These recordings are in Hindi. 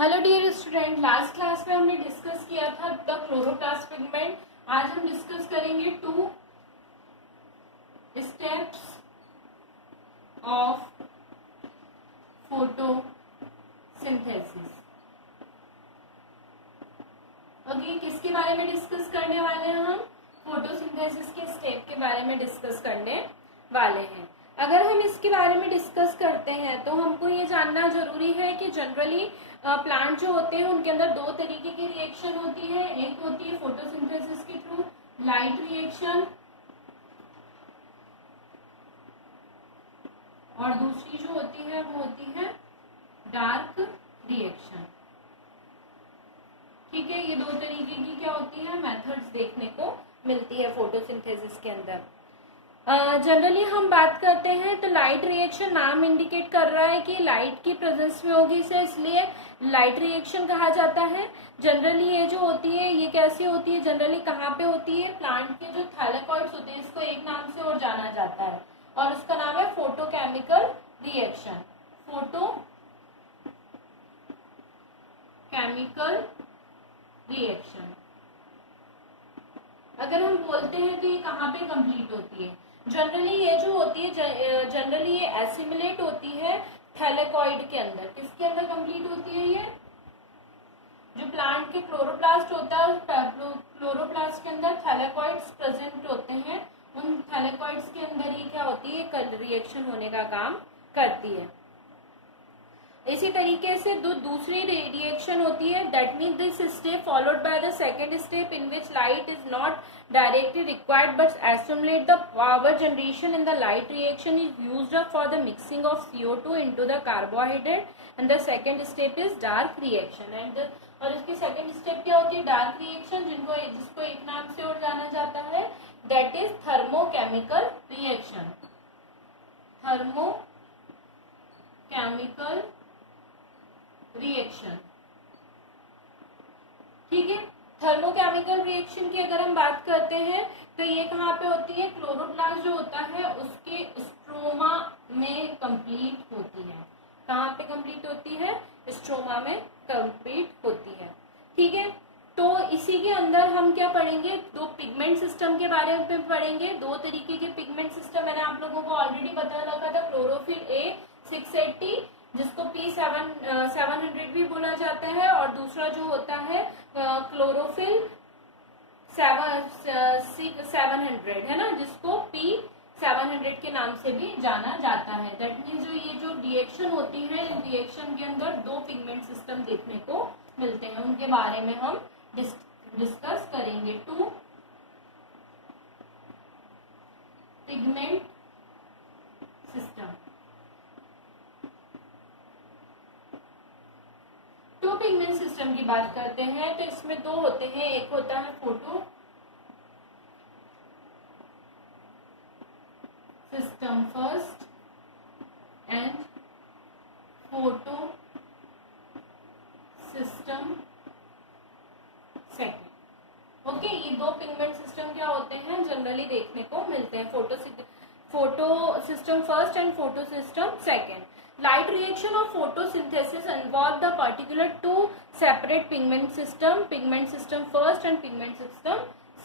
Hello dear student, last class में हमने डिस्कस किया था द क्लोरोप्लास्ट पिगमेंट। आज हम डिस्कस करेंगे 2 स्टेप्स ऑफ फोटोसिंथेसिस। ओके, किसके बारे में डिस्कस करने वाले हैं हम? फोटोसिंथेसिस के स्टेप के बारे में डिस्कस करने वाले हैं। अगर हम इसके बारे में डिस्कस करते हैं तो हमको ये जानना जरूरी है कि जनरली प्लांट जो होते हैं उनके अंदर 2 तरीके की रिएक्शन होती है। एक होती है फोटोसिंथेसिस के थ्रू लाइट रिएक्शन, और दूसरी जो होती है वो होती है डार्क रिएक्शन। ठीक है, ये 2 तरीके की क्या होती है, मेथड्स देखने को मिलती है फोटोसिंथेसिस के अंदर। जनरली हम बात करते हैं तो लाइट रिएक्शन नाम इंडिकेट कर रहा है कि लाइट की प्रेजेंस में होगी इसे, इसलिए लाइट रिएक्शन कहा जाता है। जनरली ये जो होती है ये कैसी होती है, जनरली कहाँ पे होती है? प्लांट के जो थैलेकॉइड्स होते हैं, इसको एक नाम से और जाना जाता है और उसका नाम है फोटोकेमिकल रिएक्शन। फोटोकेमिकल रिएक्शन अगर हम बोलते हैं तो ये कहाँ पे कंप्लीट होती है? जनरली ये जो होती है, जनरली ये एसिमिलेट होती है थैलेकॉइड के अंदर। किसके अंदर कंप्लीट होती है? ये जो प्लांट के क्लोरोप्लास्ट होता है, क्लोरोप्लास्ट के अंदर थैलेकॉइड्स प्रेजेंट होते हैं, उन थैलेकॉइड्स के अंदर ये क्या होती है, कल रिएक्शन होने का काम करती है। इसी तरीके से दूसरी रिएक्शन होती है, that mean this step followed by the second step in which light is not directly required but stimulate the power generation in the light reaction is used up for the mixing of CO2 into the carbohydrate and the second step is dark reaction. And और इसकी सेकेंड स्टेप क्या होती है? डार्क रिएक्शन, जिसको एक नाम से और जाना जाता है, that is thermochemical reaction. Thermochemical reaction, ठीक है। थर्मोकेमिकल रिएक्शन की अगर हम बात करते हैं तो ये कहाँ पे होती है? क्लोरोप्लास्ट जो होता है उसके स्ट्रोमा में कंप्लीट होती है। कहाँ पे कंप्लीट होती है? स्ट्रोमा में कंप्लीट होती है, ठीक है। तो इसी के अंदर हम क्या पढ़ेंगे? 2 पिगमेंट सिस्टम के बारे में पढ़ेंगे। 2 तरीके के पिगमेंट सिस्टम मैंने आप लोगों को ऑलरेडी बता रखा था। क्लोरोफिल A680 जिसको P700 भी बोला जाता है, और दूसरा जो होता है क्लोरोफिल 700 है ना, जिसको P700 के नाम से भी जाना जाता है। दैट मीन्स ये जो रिएक्शन होती है, रिएक्शन के अंदर 2 पिगमेंट सिस्टम देखने को मिलते हैं, उनके बारे में हम डिस्कस करेंगे। 2 पिगमेंट सिस्टम। 2 पिगमेंट सिस्टम की बात करते हैं तो इसमें 2 होते हैं। एक होता है photo system first and photo system second. Okay, ये 2 पिगमेंट सिस्टम क्या होते हैं, जनरली देखने को मिलते हैं। Photo system first and photo system second. Light reaction of photosynthesis involve the particular 2 separate pigment system first and pigment system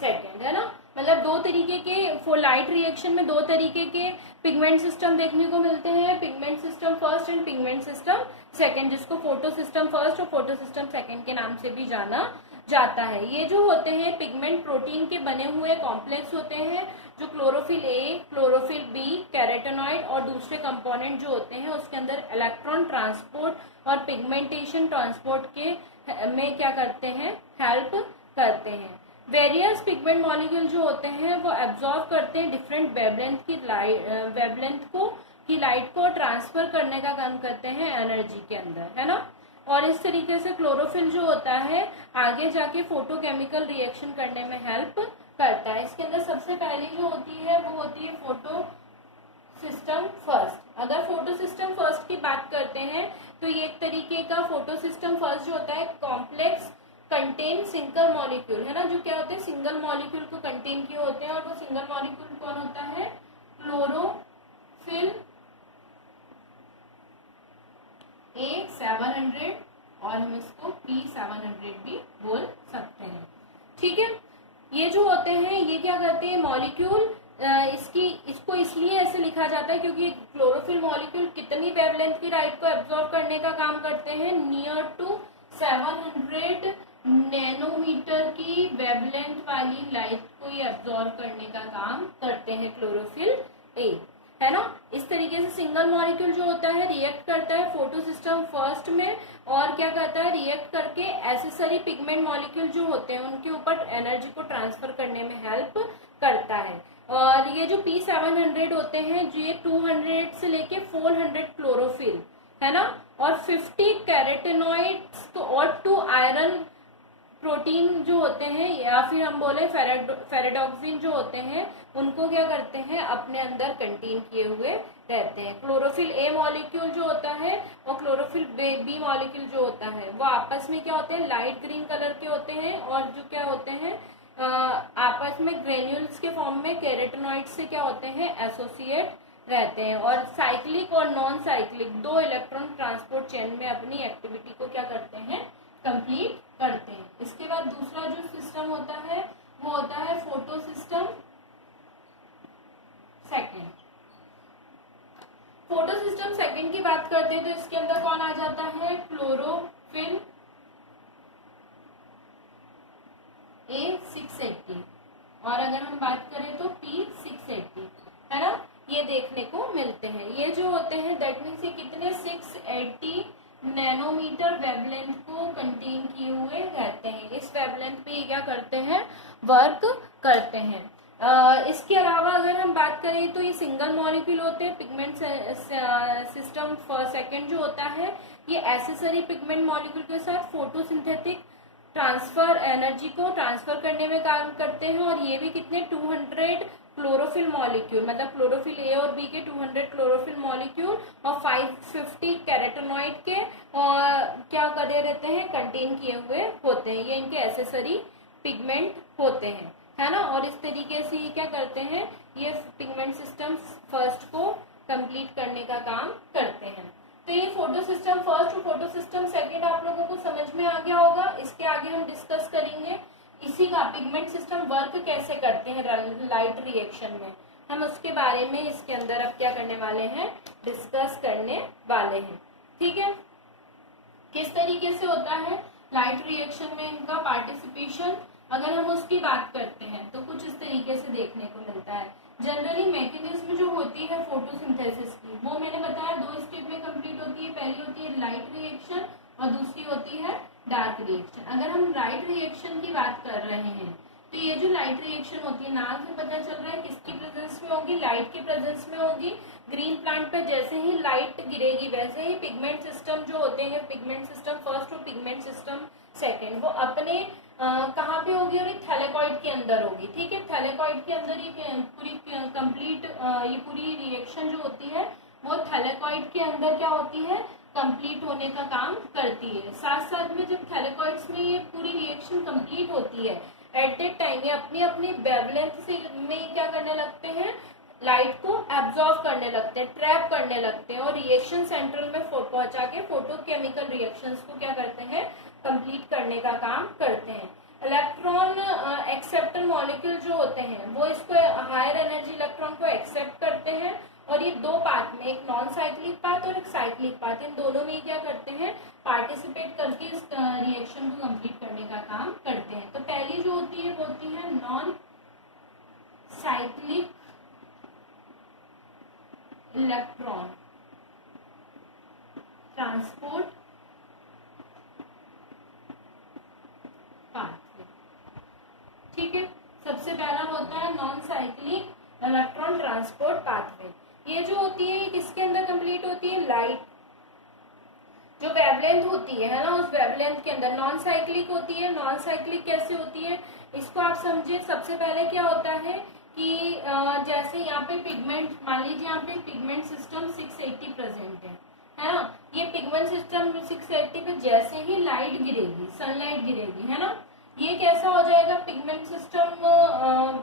second, है ना। मतलब 2 तरीके के लाइट रिएक्शन में 2 तरीके के पिगमेंट सिस्टम देखने को मिलते हैं, pigment system first and pigment system second, जिसको फोटो सिस्टम फर्स्ट और फोटो सिस्टम सेकेंड के नाम से भी जाना जाता है। ये जो होते हैं पिगमेंट प्रोटीन के बने हुए कॉम्प्लेक्स होते हैं, जो chlorophyll A, chlorophyll B, carotenoid और दूसरे कंपोनेंट जो होते हैं उसके अंदर इलेक्ट्रॉन ट्रांसपोर्ट और पिगमेंटेशन ट्रांसपोर्ट के में क्या करते हैं, हेल्प करते हैं। वेरियस पिगमेंट मॉलिक्यूल जो होते हैं वो एब्जॉर्ब करते हैं डिफरेंट वेवलेंथ की लाइट को ट्रांसफर करने का काम करते हैं एनर्जी के अंदर, है ना। और इस तरीके से क्लोरोफिल जो होता है आगे जाके फोटोकेमिकल रिएक्शन करने में हेल्प करता है। इसके अंदर सबसे पहले जो होती है वो होती है फोटो सिस्टम फर्स्ट। अगर फोटो सिस्टम फर्स्ट की बात करते हैं तो ये एक तरीके का फोटो सिस्टम फर्स्ट जो होता है कॉम्प्लेक्स कंटेन सिंगल मॉलिक्यूल, है ना, जो क्या होते हैं, सिंगल मॉलिक्यूल को कंटेन किए होते हैं। और वो सिंगल मॉलिक्यूल कौन होता है? क्लोरोफिल A700 और हम इसको P700 भी बोल सकते हैं। ठीक है, ये जो होते हैं ये क्या करते हैं मॉलिक्यूल, इसको इसलिए ऐसे लिखा जाता है क्योंकि क्लोरोफिल मॉलिक्यूल कितनी वेवलेंथ की लाइट को एब्जॉर्ब करने का काम करते हैं, नियर टू 700 नैनोमीटर की वेवलेंथ वाली लाइट को ये एब्जॉर्ब करने का काम करते हैं क्लोरोफिल ए, है ना। इस तरीके से सिंगल मॉलिक्यूल जो होता है रिएक्ट करता है फोटो सिस्टम फर्स्ट में, और क्या करता है रिएक्ट करके एसेसरी पिगमेंट मॉलिक्यूल जो होते हैं उनके ऊपर एनर्जी को ट्रांसफर करने में हेल्प करता है। और ये जो P700 होते हैं जो ये 200 से लेके 400 क्लोरोफिल, है ना, और 50 कैरोटेनॉइड्स और 2 आयरन प्रोटीन जो होते हैं, या फिर हम बोले फेरेडोक्सिन जो होते हैं, उनको क्या करते हैं अपने अंदर कंटेन किए हुए रहते हैं। क्लोरोफिल ए मॉलिक्यूल जो होता है और क्लोरोफिल बी मॉलिक्यूल जो होता है वो आपस में क्या होते हैं लाइट ग्रीन कलर के होते हैं, और जो क्या होते हैं आपस में ग्रेन्यूल्स के फॉर्म में कैरोटेनॉइड से क्या होते हैं एसोसिएट रहते हैं, और साइक्लिक और non cyclic 2 electron transport chain में अपनी एक्टिविटी को क्या करते हैं कंप्लीट करते हैं। इसके बाद दूसरा जो सिस्टम होता है वो होता है photo system second. Photo system second की बात करते हैं तो इसके अंदर कौन आ जाता है क्लोरोफिल A680, और अगर हम बात करें तो P680, है ना, ये देखने को मिलते हैं। ये जो होते हैं दैट मीन्स ये कितने 680 नैनोमीटर वेवलेंथ को कंटेन किए हुए रहते हैं। इस वेवलेंथ पे क्या करते हैं वर्क करते हैं। इसके अलावा अगर हम बात करें तो ये सिंगल मॉलिक्यूल होते हैं। पिगमेंट सिस्टम सेकेंड जो होता है ये एसेसरी पिगमेंट मॉलिक्यूल के साथ फोटोसिंथेटिक ट्रांसफर एनर्जी को ट्रांसफर करने में काम करते हैं, और ये भी कितने 200 क्लोरोफिल मॉलिक्यूल, मतलब क्लोरोफिल ए और बी के 200 क्लोरोफिल मॉलिक्यूल और 550 कैरोटेनॉइड के और क्या करे रहते हैं कंटेन किए हुए होते हैं। ये इनके एसेसरी पिगमेंट होते हैं, है ना। और इस तरीके से ये क्या करते हैं ये पिगमेंट सिस्टम फर्स्ट को कंप्लीट करने का काम करते हैं। तो ये फोटो सिस्टम फर्स्ट और फोटो सिस्टम सेकेंड आप लोगों को समझ में आ गया होगा। इसके आगे हम डिस्कस करेंगे इसी का पिगमेंट सिस्टम वर्क कैसे करते हैं लाइट रिएक्शन में, हम उसके बारे में इसके अंदर अब क्या करने वाले हैं डिस्कस करने वाले हैं। ठीक है, किस तरीके से होता है लाइट रिएक्शन में इनका पार्टिसिपेशन, अगर हम उसकी बात करते हैं तो कुछ इस तरीके से देखने को मिलता है। जनरली मैकेनिज्म जो होती है फोटोसिंथेसिस की वो मैंने बताया 2 स्टेप में कंप्लीट होती है। पहली होती है लाइट रिएक्शन और दूसरी होती है डार्क रिएक्शन। अगर हम लाइट रिएक्शन की बात कर रहे हैं तो ये जो लाइट रिएक्शन होती है नाम से पता चल रहा है किसकी प्रेजेंस में होगी, लाइट के प्रेजेंस में होगी। ग्रीन प्लांट पर जैसे ही लाइट गिरेगी वैसे ही पिगमेंट सिस्टम जो होते हैं पिगमेंट सिस्टम फर्स्ट और पिगमेंट सिस्टम सेकेंड वो अपने कहाँ पे होगी और थैलेकॉइड के अंदर होगी। ठीक है, थैलेकॉइड के अंदर ये पूरी कंप्लीट ये पूरी रिएक्शन जो होती है वो थैलेकॉइड के अंदर क्या होती है कंप्लीट होने का काम करती है। साथ साथ में जब थैलेकॉइड्स में ये पूरी रिएक्शन कंप्लीट होती है एट दैट टाइम ये अपनी अपनी वेवलेंथ से में क्या करने लगते हैं लाइट को एब्जॉर्ब करने लगते हैं, ट्रैप करने लगते हैं और रिएक्शन सेंटर में पहुंचा के फोटोकेमिकल रिएक्शंस को क्या करते हैं कंप्लीट करने का काम करते हैं। इलेक्ट्रॉन एक्सेप्टर मॉलिक्यूल जो होते हैं वो इसको हायर एनर्जी इलेक्ट्रॉन को एक्सेप्ट करते हैं और ये 2 पाथ में एक नॉन साइक्लिक पाथ और एक साइक्लिक पाथ इन दोनों में क्या करते हैं पार्टिसिपेट करके इस रिएक्शन को कंप्लीट करने का काम करते हैं। तो पहली जो होती है वो होती है non cyclic electron transport pathway. ठीक है, सबसे पहला होता है non cyclic electron transport pathway. ये जो होती है किसके अंदर कंप्लीट होती है लाइट जो वेवलेंथ होती है ना उस वेवलेंथ के अंदर नॉन साइक्लिक होती है। नॉन साइक्लिक कैसे होती है इसको आप समझिए। सबसे पहले क्या होता है कि जैसे यहाँ पे पिगमेंट मान लीजिए यहाँ पे पिगमेंट सिस्टम 680 प्रेजेंट है ना। ये पिगमेंट सिस्टम 680 पे जैसे ही लाइट गिरेगी सनलाइट गिरेगी है ना ये कैसा हो जाएगा पिगमेंट सिस्टम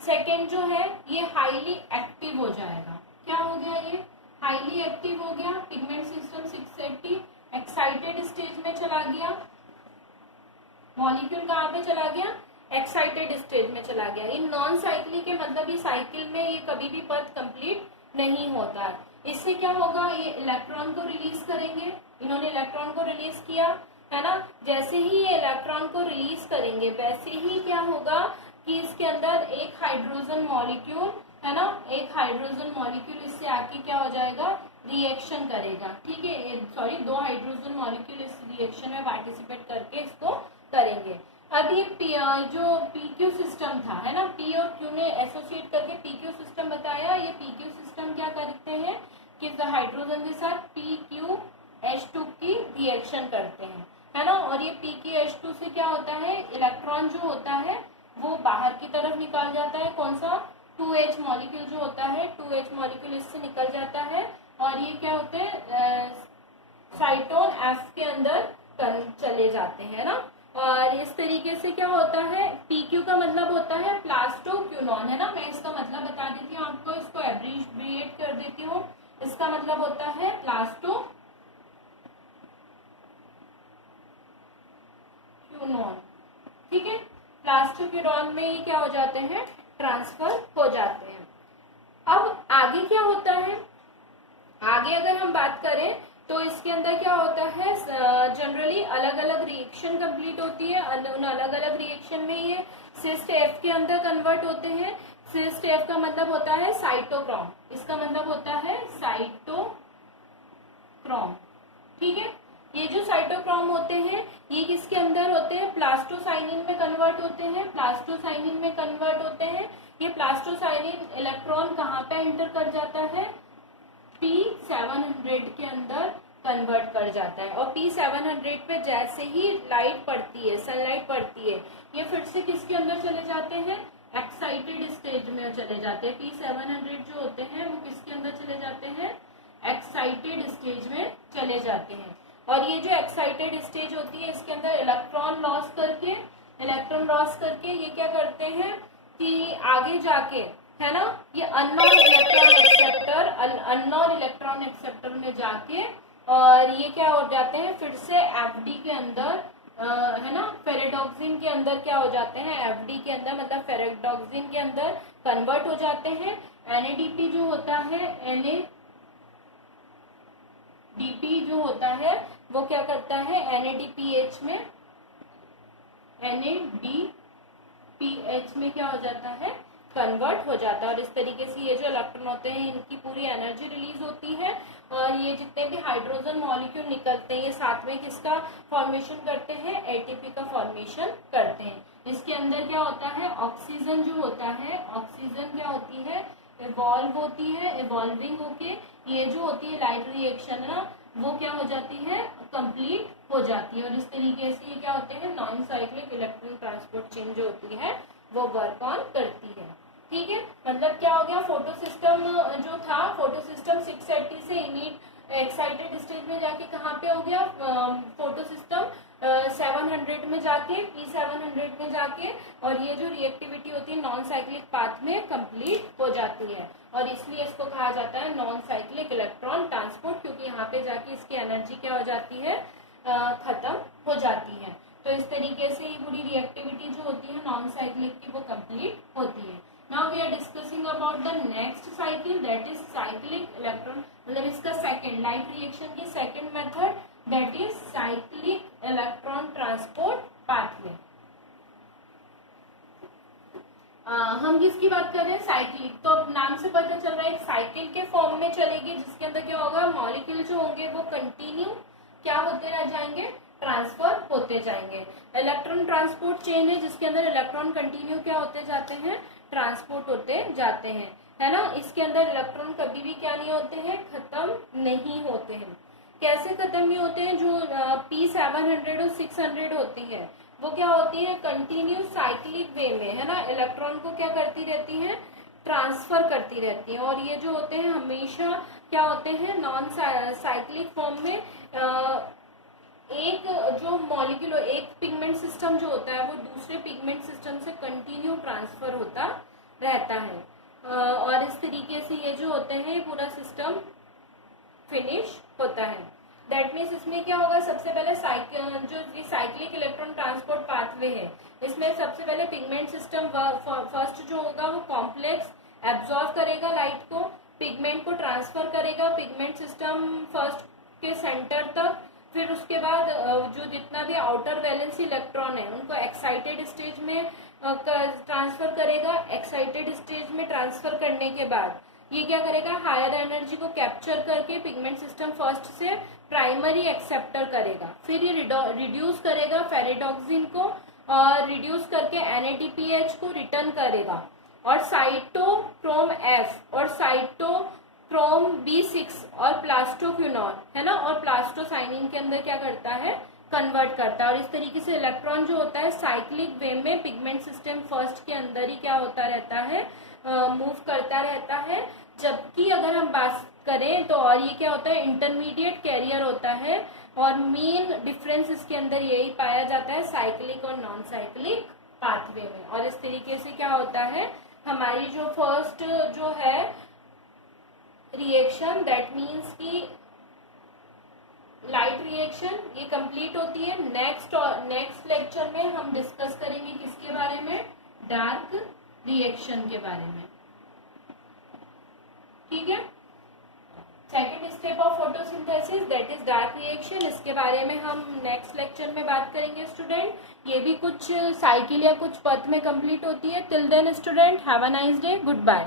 सेकेंड जो है ये हाईली एक्टिव हो जाएगा। क्या हो गया ये हाईली एक्टिव हो गया पिगमेंट सिस्टम 680 एक्साइटेड स्टेज में चला गया, मॉलिक्यूल कहाँ पे चला गया, एक्साइटेड स्टेज में चला गया। इन नॉन साइक्लिक के मतलब ये साइकिल में ये कभी भी पथ कंप्लीट नहीं होता है। इससे क्या होगा, ये इलेक्ट्रॉन को रिलीज करेंगे, इन्होंने इलेक्ट्रॉन को रिलीज किया है ना। जैसे ही ये इलेक्ट्रॉन को रिलीज करेंगे वैसे ही क्या होगा कि इसके अंदर एक हाइड्रोजन मॉलिक्यूल है ना, एक हाइड्रोजन मॉलिक्यूल इससे आके क्या हो जाएगा, रिएक्शन करेगा। ठीक है, सॉरी, 2 हाइड्रोजन मॉलिक्यूल इस रिएक्शन में पार्टिसिपेट करके इसको करेंगे। अब ये जो PQ सिस्टम था है ना, P और Q ने एसोसिएट करके PQ सिस्टम बताया। ये PQ सिस्टम क्या करते हैं कि हाइड्रोजन के साथ PQH2 की रिएक्शन करते हैं है ना। और ये PQH2 से क्या होता है, इलेक्ट्रॉन जो होता है वो बाहर की तरफ निकाल जाता है। कौन सा, 2H मॉलिक्यूल जो होता है, 2H मॉलिक्यूल इससे निकल जाता है और ये क्या होते हैं, साइटोन F के अंदर चले जाते हैं ना। और इस तरीके से क्या होता है, PQ का मतलब होता है प्लास्टोक्यूनॉन है ना। मैं इसका मतलब बता देती हूँ आपको, इसको एब्रिविएट कर देती हूँ। इसका मतलब होता है प्लास्टोक्यूनॉन। ठीक है, प्लास्टोक्यूनॉन में ये क्या हो जाते हैं, ट्रांसफर हो जाते हैं। अब आगे क्या होता है, आगे अगर हम बात करें तो इसके अंदर क्या होता है, जनरली अलग अलग रिएक्शन कंप्लीट होती है। उन अलग अलग रिएक्शन में ये सिस्ट F के अंदर कन्वर्ट होते हैं। सिस्ट F का मतलब होता है साइटोक्रोम, इसका मतलब होता है साइटोक्रोम। ठीक है, ये जो साइटोक्रोम होते हैं ये किसके अंदर होते हैं, प्लास्टोसाइनिन में कन्वर्ट होते हैं, प्लास्टोसाइनिन में कन्वर्ट होते हैं। ये प्लास्टोसाइनिन इलेक्ट्रॉन कहाँ पे एंटर कर जाता है, P700 के अंदर कन्वर्ट कर जाता है। और P700 पे जैसे ही लाइट पड़ती है, सनलाइट पड़ती है, ये फिर से किसके अंदर चले जाते हैं, एक्साइटेड स्टेज में चले जाते हैं। P700 जो होते हैं वो किसके अंदर चले जाते हैं, एक्साइटेड स्टेज में चले जाते हैं। और ये जो एक्साइटेड स्टेज होती है इसके अंदर इलेक्ट्रॉन लॉस करके ये क्या करते हैं कि आगे जाके है ना, ये अननोन इलेक्ट्रॉन एक्सेप्टर में जाके और ये क्या हो जाते हैं, फिर से एफडी के अंदर है ना, फेरेडोक्सिन के अंदर क्या हो जाते हैं, एफडी के अंदर मतलब फेरेडोक्सिन के अंदर कन्वर्ट हो जाते हैं। एनएडीपी जो होता है, एनएडीपी जो होता है वो क्या करता है, एनएडीपीएच में क्या हो जाता है, कन्वर्ट हो जाता है। और इस तरीके से ये जो इलेक्ट्रॉन होते हैं इनकी पूरी एनर्जी रिलीज होती है और ये जितने भी हाइड्रोजन मॉलिक्यूल निकलते हैं ये साथ में किसका फॉर्मेशन करते हैं, एटीपी का फॉर्मेशन करते हैं। इसके अंदर क्या होता है, ऑक्सीजन जो होता है, ऑक्सीजन क्या होती है, इवॉल्व होती है, इवॉल्विंग होके ये जो होती है लाइट रिएक्शन ना वो क्या हो जाती है, कंप्लीट हो जाती है। और इस तरीके से ये क्या होते हैं, non cyclic electron transport chain जो होती है वो वर्क ऑन करती है। ठीक है, मतलब क्या हो गया, फोटो सिस्टम जो था, फोटो सिस्टम 680 से इमीट एक्साइटेड स्टेज में जाके कहाँ पे हो गया, फोटो सिस्टम 700 में जाके, P700 में जाके, और ये जो रिएक्टिविटी होती है नॉन साइक्लिक पाथ में कंप्लीट हो जाती है। और इसलिए इसको कहा जाता है नॉन साइक्लिक इलेक्ट्रॉन ट्रांसपोर्ट, क्योंकि यहाँ पे जाके इसकी एनर्जी क्या हो जाती है, खत्म हो जाती है। तो इस तरीके से ये पूरी रिएक्टिविटी जो होती है नॉन साइक्लिक की वो कंप्लीट होती है। Now we are discussing about the next cycle, that is cyclic electron, मतलब इसका सेकंड लाइट रिएक्शन की second method, that is cyclic electron transport pathway. हम किसकी बात कर रहे हैं, साइक्लिक। तो नाम से पता चल रहा है एक साइकिल के फॉर्म में चलेगी जिसके अंदर क्या होगा, मॉलिक्यूल जो होंगे वो कंटिन्यू क्या होते रह जाएंगे, ट्रांसफर होते जाएंगे। इलेक्ट्रॉन ट्रांसपोर्ट चेन है जिसके अंदर इलेक्ट्रॉन कंटिन्यू क्या होते जाते हैं, ट्रांसपोर्ट होते जाते हैं, है ना। इसके अंदर इलेक्ट्रॉन कभी भी क्या नहीं होते हैं, खत्म नहीं होते हैं। कैसे खत्म नहीं होते हैं, जो P700 और 600 होती है वो क्या होती है, कंटिन्यू साइक्लिक वे में, है ना, इलेक्ट्रॉन को क्या करती रहती है, ट्रांसफर करती रहती है। और ये जो होते हैं हमेशा क्या होते हैं, नॉन साइक्लिक फॉर्म में। एक जो मॉलिक्यूल, एक पिगमेंट सिस्टम जो होता है वो दूसरे पिगमेंट सिस्टम से कंटिन्यू ट्रांसफर होता रहता है। और इस तरीके से ये जो होते हैं पूरा सिस्टम फिनिश होता है। दैट मीन्स इसमें क्या होगा, सबसे पहले जो साइक्लिक इलेक्ट्रॉन ट्रांसपोर्ट पाथवे है, इसमें सबसे पहले पिगमेंट सिस्टम फर्स्ट जो होगा वो कॉम्प्लेक्स एब्जॉर्व करेगा लाइट को, पिगमेंट को ट्रांसफर करेगा पिगमेंट सिस्टम फर्स्ट के सेंटर तक, फिर उसके बाद जो जितना भी आउटर वैलेंस इलेक्ट्रॉन है उनको एक्साइटेड स्टेज में ट्रांसफर करेगा। एक्साइटेड स्टेज में ट्रांसफर करने के बाद ये क्या करेगा, हायर एनर्जी को कैप्चर करके पिगमेंट सिस्टम फर्स्ट से प्राइमरी एक्सेप्टर करेगा, फिर ये रिड्यूस करेगा फेरेडोक्सिन को और रिड्यूस करके NADPH को रिटर्न करेगा, और साइटोक्रोम F और साइटोक्रोम B6 और प्लास्टोक्विनोन है ना, और प्लास्टोसाइनिन के अंदर क्या करता है, कन्वर्ट करता है। और इस तरीके से इलेक्ट्रॉन जो होता है साइक्लिक वे में पिगमेंट सिस्टम फर्स्ट के अंदर ही क्या होता रहता है, मूव करता रहता है। जबकि अगर हम बात करें तो और ये क्या होता है, इंटरमीडिएट कैरियर होता है, और मेन डिफरेंस इसके अंदर यही पाया जाता है साइक्लिक और नॉन साइक्लिक पाथवे में। और इस तरीके से क्या होता है, हमारी जो फर्स्ट जो है रिएक्शन, दैट मीन्स की लाइट रिएक्शन, ये कंप्लीट होती है। नेक्स्ट लेक्चर में हम डिस्कस करेंगे किसके बारे में, डार्क रिएक्शन के बारे में, ठीक है। Second step of photosynthesis that is dark reaction, इसके बारे में हम नेक्स्ट लेक्चर में बात करेंगे स्टूडेंट। ये भी कुछ साइकिल या कुछ पथ में कंप्लीट होती है। Till then student have a nice day, good bye.